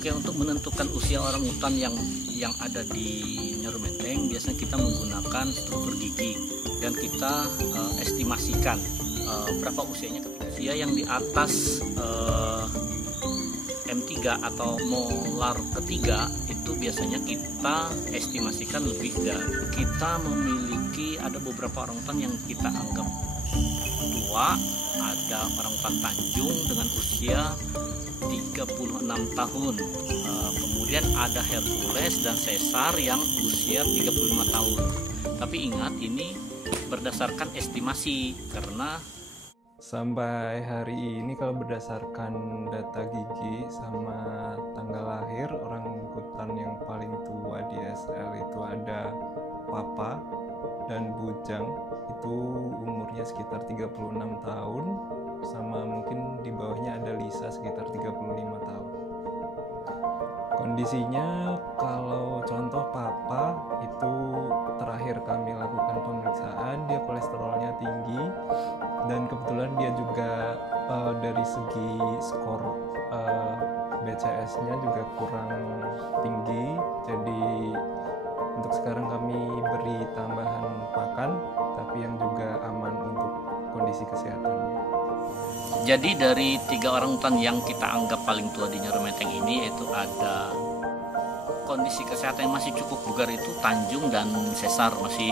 Oke, untuk menentukan usia orang utan yang ada di Nyaru Menteng, biasanya kita menggunakan struktur gigi dan kita estimasikan berapa usianya. Usia yang di atas M3 atau molar ketiga itu biasanya kita estimasikan lebih dari. Kita memiliki ada beberapa orangutan yang kita anggap tua. Ada orangutan Tanjung dengan usia 36 tahun. Kemudian ada Hercules dan Caesar yang usia 35 tahun. Tapi ingat, ini berdasarkan estimasi karena sampai hari ini kalau berdasarkan data gigi sama tanggal lahir, orangutan yang paling tua di SL itu ada Papa dan Bujang, itu umurnya sekitar 36 tahun, sama mungkin di bawahnya ada Lisa sekitar 35 tahun. Kondisinya kalau contoh Papa itu terakhir kami lakukan pemeriksaan, dia kolesterolnya tinggi dan kebetulan dia juga dari segi skor BCS-nya juga kurang tinggi. Jadi untuk sekarang kami beri tambahan pakan tapi yang juga aman untuk kondisi kesehatannya. Jadi dari 3 orangutan yang kita anggap paling tua di Nyaru Menteng ini, yaitu ada kondisi kesehatan yang masih cukup bugar itu Tanjung dan Caesar, masih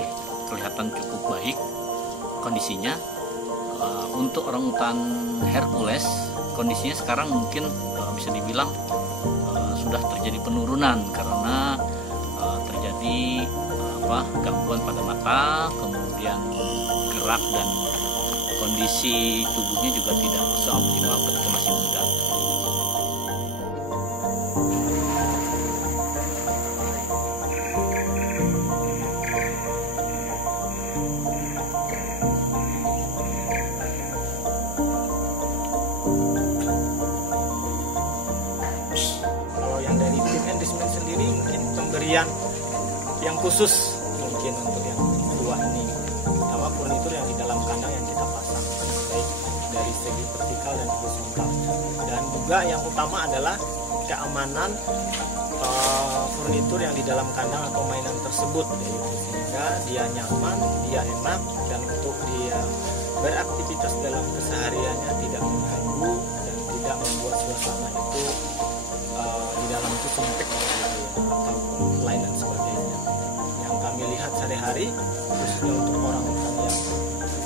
kelihatan cukup baik kondisinya. Untuk orangutan Hercules kondisinya sekarang mungkin bisa dibilang sudah terjadi penurunan karena terjadi gangguan pada mata, kemudian gerak dan kondisi tubuhnya juga tidak seoptimal ketika masih muda. Kalau yang dari tim enrichment sendiri mungkin pemberian yang khusus mungkin untuk yang tua ini, pertama furnitur yang di dalam kandang yang kita pasang, baik dari segi vertikal dan horizontal, dan juga yang utama adalah keamanan furnitur yang di dalam kandang atau mainan tersebut, yaitu sehingga dia nyaman, dia enak, dan untuk dia beraktivitas dalam kesehariannya tidak mengganggu dan tidak membuat suasana itu di dalam itu sempit atau lain dan sebagainya. Yang kami lihat sehari-hari khususnya untuk orang-orang yang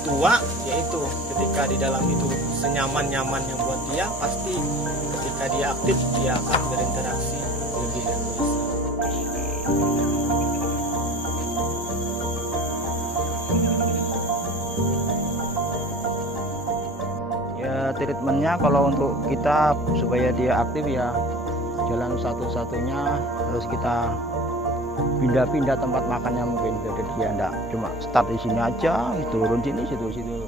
tua, yaitu ketika di dalam itu senyaman-nyamannya buat dia, pasti ketika dia aktif dia akan berinteraksi lebih luas. Ya, treatmentnya kalau untuk kita supaya dia aktif ya jalan satu-satunya harus kita pindah-pindah tempat makannya mungkin, jadi dia enggak cuma start di sini aja, turun sini situ-situ.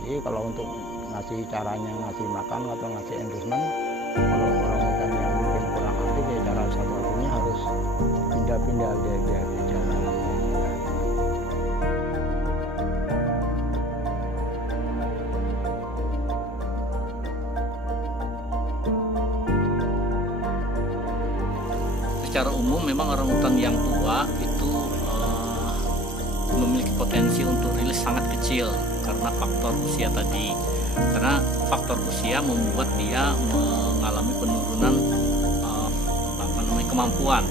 Jadi kalau untuk ngasih caranya ngasih makan atau ngasih enrichment, kalau orang yang mungkin kurang aktif ya cara satu-satunya harus pindah-pindah dia jalan. Secara umum memang orangutan yang tua itu memiliki potensi untuk rilis sangat kecil karena faktor usia tadi. Karena faktor usia membuat dia mengalami penurunan kemampuan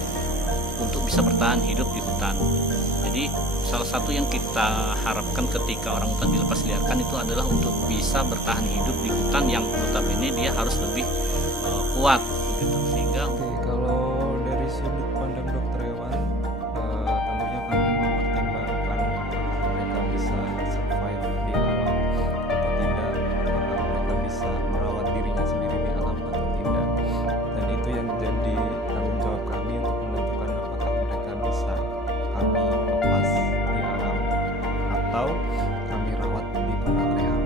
untuk bisa bertahan hidup di hutan. Jadi salah satu yang kita harapkan ketika orangutan dilepas liarkan itu adalah untuk bisa bertahan hidup di hutan yang notabene dia harus lebih kuat gitu. Sehingga kalau dari sudut pandang dokter hewan, tentunya kami mempertimbangkan apakah mereka bisa survive di alam atau tidak, apakah mereka bisa merawat dirinya sendiri di alam atau tidak, dan itu yang menjadi tanggung jawab kami untuk menentukan apakah mereka bisa kami lepas di alam atau kami rawat di tempat rehab.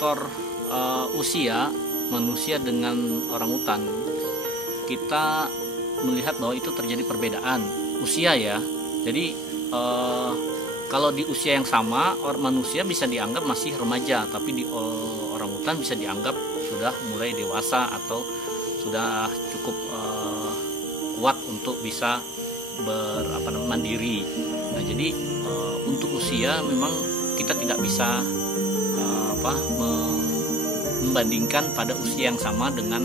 faktor usia manusia dengan orangutan, kita melihat bahwa itu terjadi perbedaan usia ya. Jadi kalau di usia yang sama manusia bisa dianggap masih remaja, tapi di orangutan bisa dianggap sudah mulai dewasa atau sudah cukup kuat untuk bisa mandiri. Nah, jadi untuk usia memang kita tidak bisa membandingkan pada usia yang sama dengan